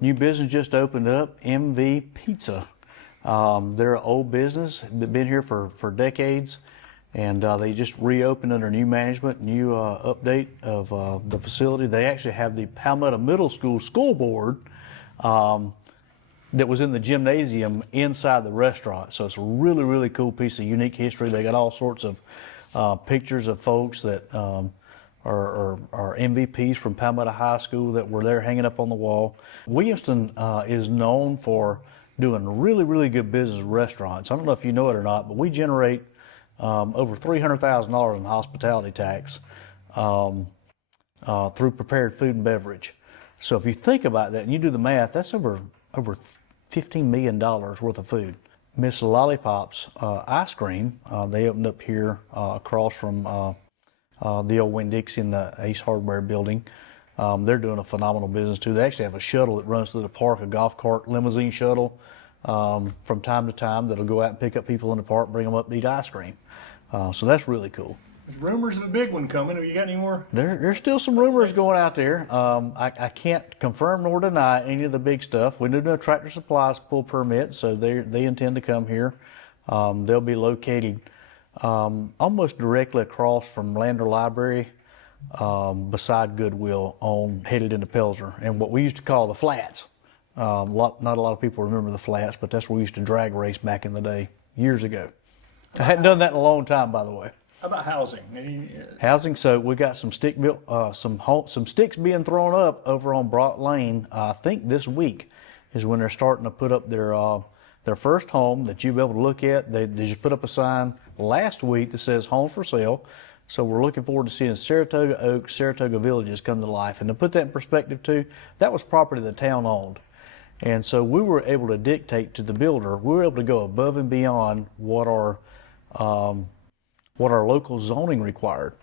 new business just opened up, MV Pizza. They're an old business. They've been here for decades, and they just reopened under new management, new update of the facility. They actually have the Palmetto Middle School board that was in the gymnasium inside the restaurant. So it's a really, really cool piece of unique history. They got all sorts of pictures of folks that are MVPs from Palmetto High School that were there hanging up on the wall. Williamston is known for doing really, really good business with restaurants. I don't know if you know it or not, but we generate over $300,000 in hospitality tax through prepared food and beverage. So if you think about that and you do the math, that's over $15 million worth of food. Miss Lollipop's ice cream, they opened up here across from the old Winn-Dixie in the Ace Hardware building. They're doing a phenomenal business too. They actually have a shuttle that runs through the park, a golf cart limousine shuttle from time to time that'll go out and pick up people in the park, bring them up to eat ice cream. So that's really cool. There's rumors of a big one coming. Have you got any more? There's still some rumors going out there. I can't confirm nor deny any of the big stuff. We do know Tractor Supply's pull permit, so they intend to come here. They'll be located almost directly across from Lander Library, beside Goodwill, headed into Pelzer, and what we used to call the flats. Not a lot of people remember the flats, but that's where we used to drag race back in the day, years ago. I hadn't done that in a long time, by the way. How about housing? Housing, so we got some some sticks being thrown up over on Brock Lane. I think this week is when they're starting to put up their first home that you'll be able to look at. They just put up a sign last week that says homes for sale. So we're looking forward to seeing Saratoga Oaks, Saratoga Villages come to life. And to put that in perspective too, that was property the town owned. And so we were able to dictate to the builder, we were able to go above and beyond what our local zoning required.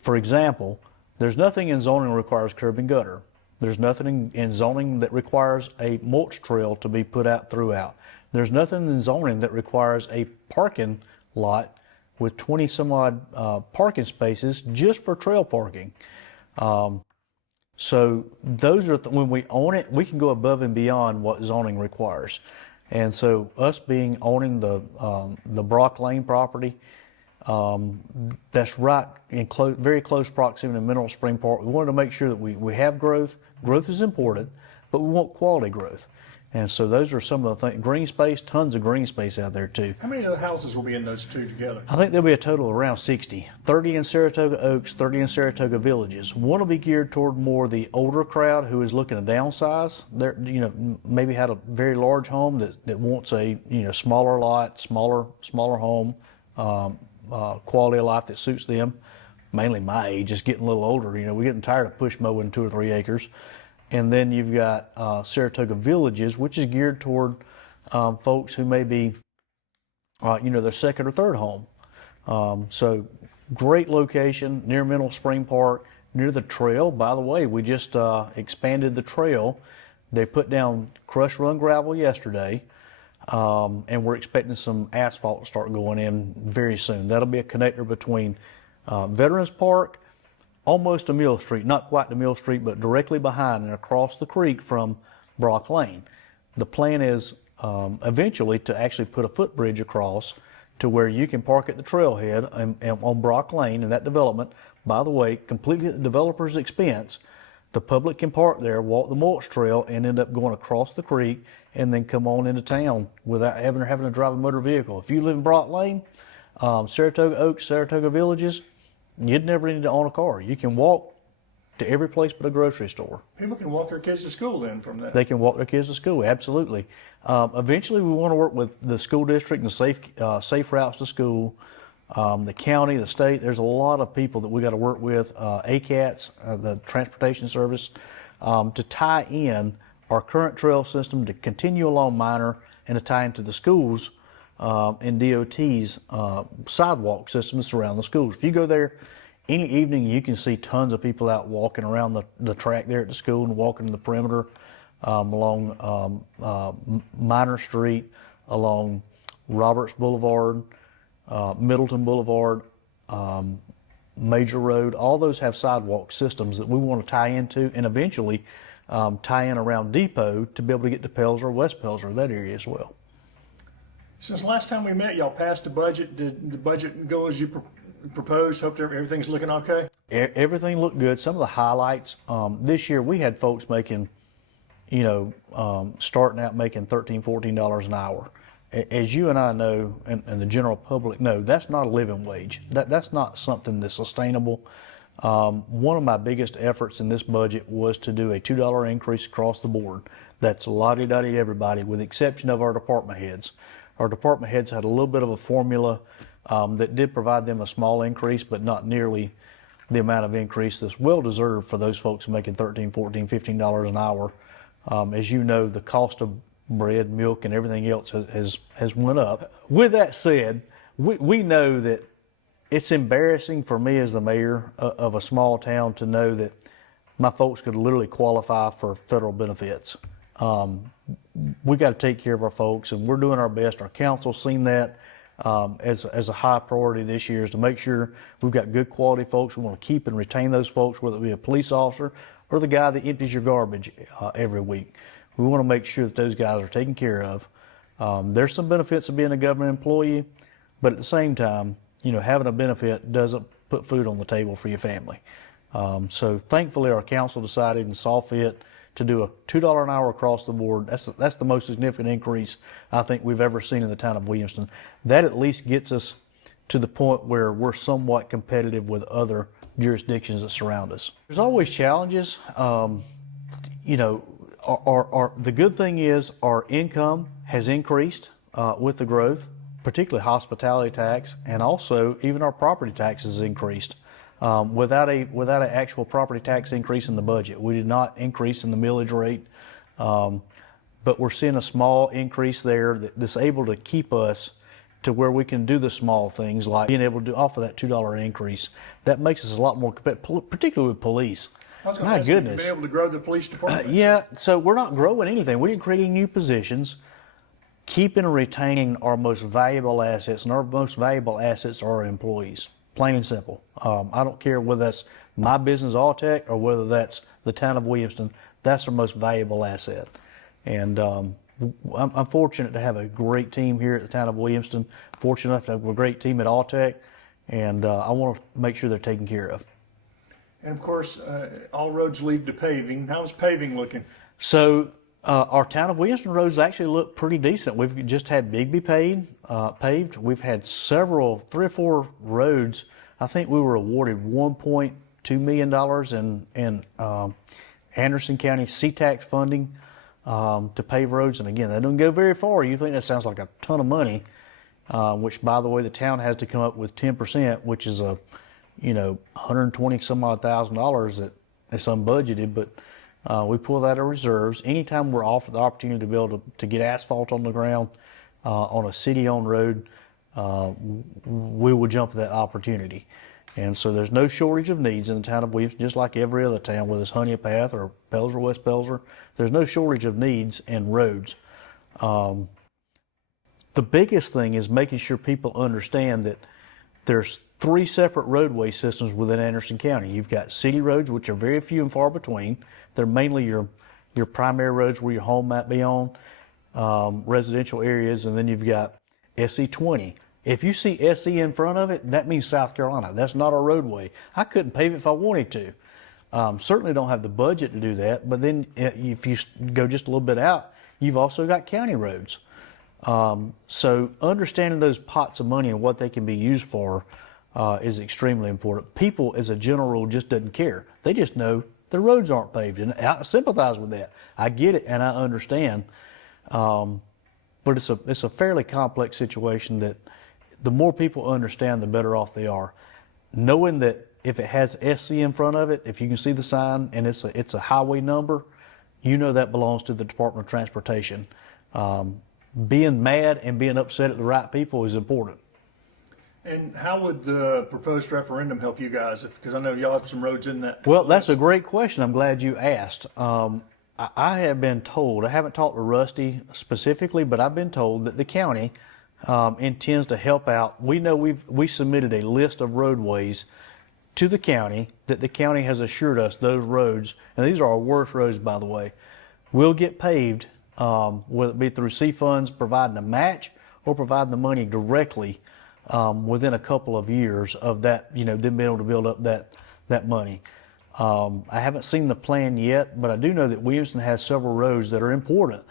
For example, there's nothing in zoning that requires curb and gutter. There's nothing in zoning that requires a mulch trail to be put out throughout. There's nothing in zoning that requires a parking lot with 20 some odd parking spaces just for trail parking. So those are, when we own it, we can go above and beyond what zoning requires. And so us owning the Brock Lane property, that's right in very close proximity to Mineral Spring Park. We wanted to make sure that we have growth. Growth is important, but we want quality growth. And so those are some of the things. Green space, tons of green space out there too. How many of the houses will be in those two together? I think there'll be a total of around 60. 30 in Saratoga Oaks, 30 in Saratoga Villages. One will be geared toward more the older crowd who is looking to downsize. They're, maybe had a very large home that wants a smaller lot, smaller home, quality of life that suits them. Mainly my age, just getting a little older. We're getting tired of push mowing 2 or 3 acres. And then you've got Saratoga Villages, which is geared toward folks who may be, their second or third home. So great location near Mineral Spring Park, near the trail. By the way, we just expanded the trail. They put down crushed run gravel yesterday, and we're expecting some asphalt to start going in very soon. That'll be a connector between Veterans Park, almost to Mill Street, not quite to Mill Street, but directly behind and across the creek from Brock Lane. The plan is eventually to actually put a footbridge across to where you can park at the trailhead and on Brock Lane in that development. By the way, completely at the developer's expense. The public can park there, walk the mulch trail, and end up going across the creek and then come on into town without having to drive a motor vehicle. If you live in Brock Lane, Saratoga Oaks, Saratoga Villages, you'd never need to own a car. You can walk to every place but a grocery store. People can walk their kids to school then from that. They can walk their kids to school, absolutely. Eventually, we want to work with the school district and safe routes to school, the county, the state. There's a lot of people that we got to work with, ACATS, the transportation service, to tie in our current trail system to continue along Minor and to tie into the schools and DOT's sidewalk systems around the schools. If you go there any evening, you can see tons of people out walking around the track there at the school and walking the perimeter along Minor Street, along Roberts Boulevard, Middleton Boulevard, Major Road. All those have sidewalk systems that we want to tie into, and eventually tie in around Depot to be able to get to Pelzer, West Pelzer, that area as well. Since last time we met, y'all passed the budget. Did the budget go as you proposed? Hope everything's looking okay? Everything looked good. Some of the highlights, this year we had folks making, starting out making $13, $14 an hour. As you and I know, and the general public know, that's not a living wage. That's not something that's sustainable. One of my biggest efforts in this budget was to do a $2 increase across the board. That's lottie-dottie everybody, with the exception of our department heads. Our department heads had a little bit of a formula that did provide them a small increase, but not nearly the amount of increase that's well deserved for those folks making $13, $14, $15 an hour. As you know, the cost of bread, milk, and everything else has went up. With that said, we know that it's embarrassing for me as the mayor of a small town to know that my folks could literally qualify for federal benefits. We got to take care of our folks, and we're doing our best. Our council's seen that as a high priority this year, is to make sure we've got good quality folks. We want to keep and retain those folks, whether it be a police officer or the guy that empties your garbage every week. We want to make sure that those guys are taken care of. There's some benefits of being a government employee, but at the same time, having a benefit doesn't put food on the table for your family. So thankfully, our council decided and saw fit to do a $2 an hour across the board. That's the most significant increase I think we've ever seen in the town of Williamston. That at least gets us to the point where we're somewhat competitive with other jurisdictions that surround us. There's always challenges. The good thing is our income has increased with the growth, particularly hospitality tax, and also even our property taxes has increased. Without an actual property tax increase in the budget. We did not increase in the millage rate, but we're seeing a small increase there that's able to keep us to where we can do the small things like being able to offer that $2 increase. That makes us a lot more competitive, particularly with police. My goodness. Be able to grow the police department. Yeah, so we're not growing anything. We didn't create any new positions. Keeping and retaining our most valuable assets, and our most valuable assets are our employees. Plain and simple. I don't care whether that's my business, Alltech, or whether that's the town of Williamston. That's our most valuable asset. And I'm fortunate to have a great team here at the town of Williamston. Fortunate enough to have a great team at Alltech, and I want to make sure they're taken care of. And of course, all roads lead to paving. How's paving looking? So our town of Williamston roads actually look pretty decent. We've just had Bigby paved. We've had 3 or 4 roads. I think we were awarded $1.2 million in Anderson County C-Tax funding to pave roads. And again, that doesn't go very far. You think that sounds like a ton of money, which, by the way, the town has to come up with 10%, which is a 120 some odd $1,000 that is unbudgeted, but we pull that out of reserves. Anytime we're offered the opportunity to be able to get asphalt on the ground on a city-owned road, we will jump at that opportunity. And so there's no shortage of needs in the town of Williamston, just like every other town, whether it's Honeypath or Pelzer, West Pelzer. There's no shortage of needs in roads. The biggest thing is making sure people understand that there's 3 separate roadway systems within Anderson County. You've got city roads, which are very few and far between. They're mainly your primary roads where your home might be on, residential areas, and then you've got SE 20. If you see SE in front of it, that means South Carolina. That's not our roadway. I couldn't pave it if I wanted to. Certainly don't have the budget to do that, but then if you go just a little bit out, you've also got county roads. So understanding those pots of money and what they can be used for is extremely important. People, as a general rule, just doesn't care. They just know the roads aren't paved, and I sympathize with that. I get it, and I understand. But it's a fairly complex situation that the more people understand, the better off they are. Knowing that if it has SC in front of it, if you can see the sign and it's a highway number, you know that belongs to the Department of Transportation. Being mad and being upset at the right people is important. And how would the proposed referendum help you guys? Because I know y'all have some roads in that. Well, that's a great question. I'm glad you asked. I have been told, I haven't talked to Rusty specifically, but I've been told that the county intends to help out. We know we submitted a list of roadways to the county that the county has assured us those roads, and these are our worst roads, by the way, will get paved, whether it be through C funds providing a match or providing the money directly within a couple of years of that, them being able to build up that money. I haven't seen the plan yet, but I do know that Williamston has several roads that are important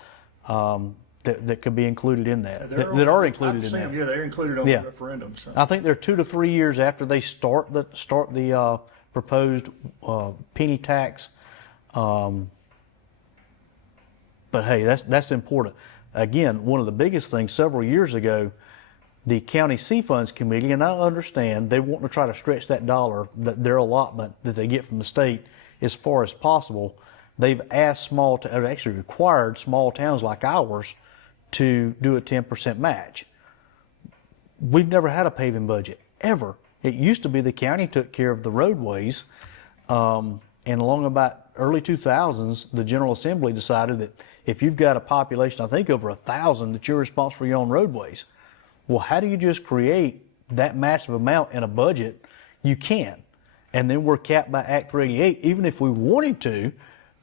that could be included in that, that are included in that. Yeah, they're included on the referendum. So. I think they're 2 to 3 years after they start the proposed penny tax. But hey, that's important. Again, one of the biggest things several years ago, the county C funds committee, and I understand they want to try to stretch that dollar, their allotment that they get from the state, as far as possible. They've asked actually required small towns like ours to do a 10% match. We've never had a paving budget, ever. It used to be the county took care of the roadways, and along about early 2000s, the General Assembly decided that if you've got a population, I think over 1,000, that you're responsible for your own roadways. Well, how do you just create that massive amount in a budget? You can't. And then we're capped by Act 388. Even if we wanted to,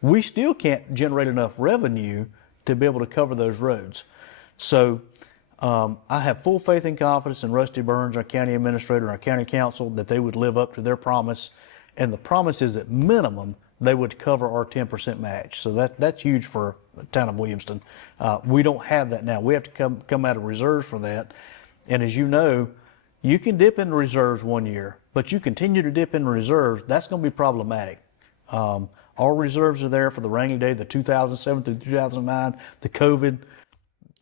we still can't generate enough revenue to be able to cover those roads. So I have full faith and confidence in Rusty Burns, our county administrator, and our county council, that they would live up to their promise. And the promise is at minimum they would cover our 10% match. So that's huge for the town of Williamston. We don't have that now. We have to come out of reserves for that. And as you know, you can dip into reserves one year, but you continue to dip into reserves, that's going to be problematic. Our reserves are there for the rainy day, the 2007 through 2009, the COVID.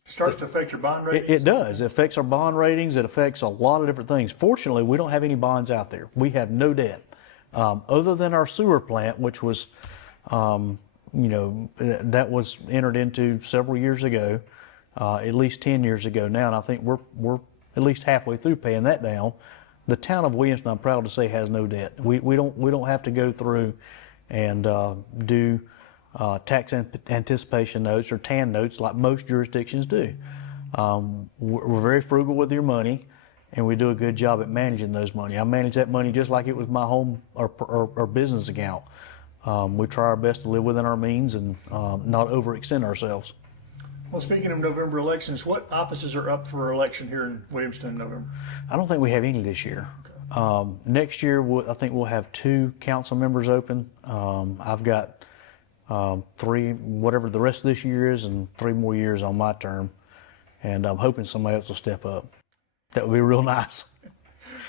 Starts to affect your bond ratings? It does. It affects our bond ratings. It affects a lot of different things. Fortunately, we don't have any bonds out there. We have no debt. Other than our sewer plant, which was, that was entered into several years ago, at least 10 years ago now, and I think we're at least halfway through paying that down. The town of Williamston, I'm proud to say, has no debt. We don't have to go through and do tax anticipation notes or TAN notes like most jurisdictions do. We're very frugal with your money, and we do a good job at managing those money. I manage that money just like it was my home or business account. We try our best to live within our means and not overextend ourselves. Well, speaking of November elections, what offices are up for election here in Williamston in November? I don't think we have any this year. Okay. Next year, I think we'll have 2 council members open. I've got 3, whatever the rest of this year is, and 3 more years on my term. And I'm hoping somebody else will step up. That would be real nice.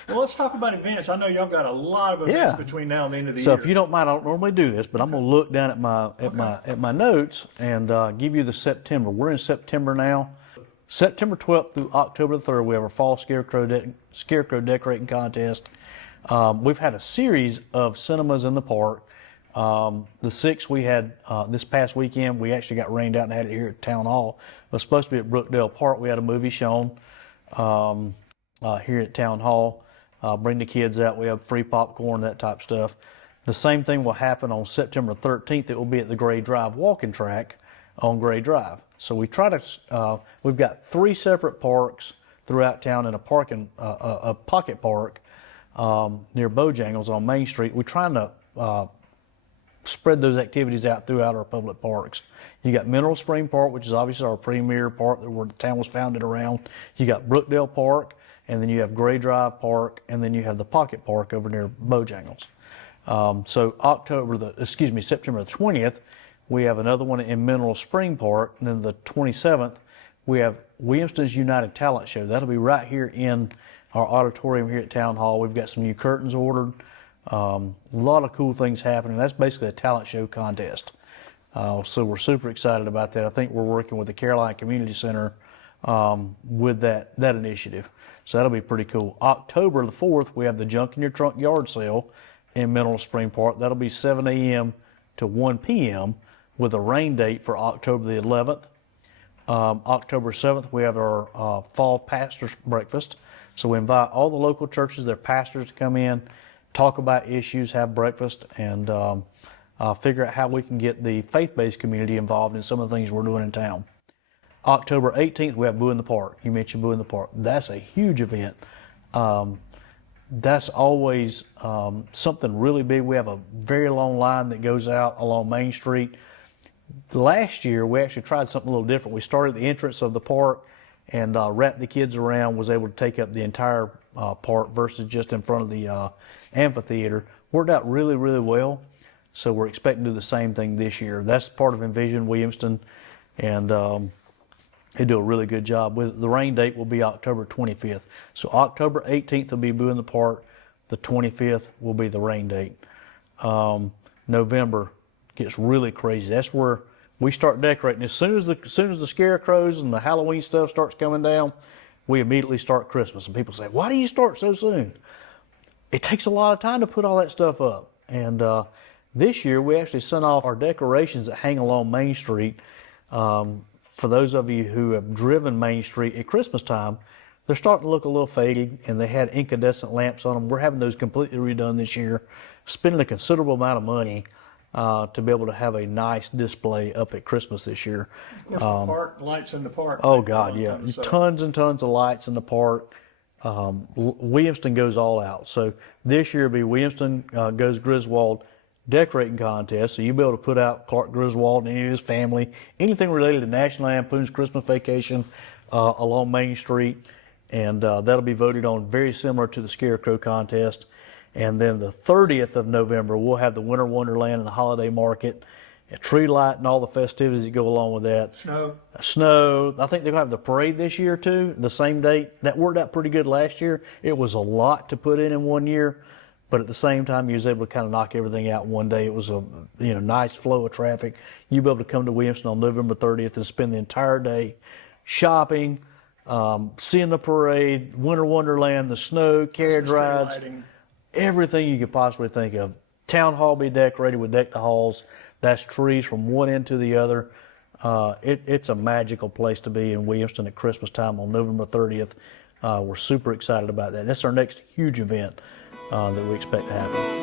Well, let's talk about events. I know y'all got a lot of events between now and the end of the year. So if you don't mind, I don't normally do this, but I'm going to look down at my notes and give you the September. We're in September now. September 12th through October the 3rd, we have our Fall Scarecrow Decorating Contest. We've had a series of cinemas in the park. The 6th we had this past weekend, we actually got rained out and had it here at Town Hall. It was supposed to be at Brookdale Park. We had a movie shown here at Town Hall. Bring the kids out. We have free popcorn, that type of stuff. The same thing will happen on September 13th. It will be at the Gray Drive walking track on Gray Drive. So we try to, we've got 3 separate parks throughout town and a pocket park near Bojangles on Main Street. We're trying to spread those activities out throughout our public parks. You got Mineral Spring Park, which is obviously our premier park where the town was founded around. You got Brookdale Park, and then you have Gray Drive Park, and then you have the Pocket Park over near Bojangles. So September the 20th, we have another one in Mineral Spring Park, and then the 27th, we have Williamston's United Talent Show. That'll be right here in our auditorium here at Town Hall. We've got some new curtains ordered. A lot of cool things happening. That's basically a talent show contest. So we're super excited about that. I think we're working with the Caroline Community Center with that initiative. So that'll be pretty cool. October the 4th, we have the Junk in Your Trunk yard sale in Mineral Spring Park. That'll be 7 a.m. to 1 p.m. with a rain date for October the 11th. October 7th, we have our Fall Pastors Breakfast. So we invite all the local churches, their pastors to come in, talk about issues, have breakfast, and figure out how we can get the faith-based community involved in some of the things we're doing in town. October 18th, we have Boo in the Park. You mentioned Boo in the Park. That's a huge event. that's always something really big. We have a very long line that goes out along Main Street. Last year, we actually tried something a little different. We started at the entrance of the park and wrapped the kids around, was able to take up the entire park versus just in front of the amphitheater. Worked out really, really well. So we're expecting to do the same thing this year. That's part of Envision Williamston, and they do a really good job with it. The rain date will be October 25th. So October 18th will be Boo in the Park. The 25th will be the rain date. November gets really crazy. That's where we start decorating. As soon as the scarecrows and the Halloween stuff starts coming down, we immediately start Christmas. And people say, "Why do you start so soon?" It takes a lot of time to put all that stuff up. And this year we actually sent off our decorations that hang along Main Street. For those of you who have driven Main Street at Christmas time, they're starting to look a little faded, and they had incandescent lamps on them. We're having those completely redone this year, spending a considerable amount of money to be able to have a nice display up at Christmas this year. Of course, the park, lights in the park. Oh God, yeah, tons and tons of lights in the park. Williamston goes all out. So this year will be Williamston Goes Griswold Decorating Contest. So you'll be able to put out Clark Griswold and any of his family, anything related to National Lampoon's Christmas Vacation along Main Street. And that'll be voted on very similar to the Scarecrow Contest. And then the 30th of November, we'll have the Winter Wonderland and the Holiday Market, a tree light and all the festivities that go along with that. Snow. I think they're going to have the parade this year too, the same date. That worked out pretty good last year. It was a lot to put in 1 year, but at the same time, you was able to kind of knock everything out in one day. It was a nice flow of traffic. You'll be able to come to Williamston on November 30th and spend the entire day shopping, seeing the parade, Winter Wonderland, the snow, carriage rides, everything you could possibly think of. Town Hall be decorated with Deck the Halls. That's trees from one end to the other. It's a magical place to be in Williamston at Christmas time on November 30th. We're super excited about that. That's our next huge event that we expect to happen.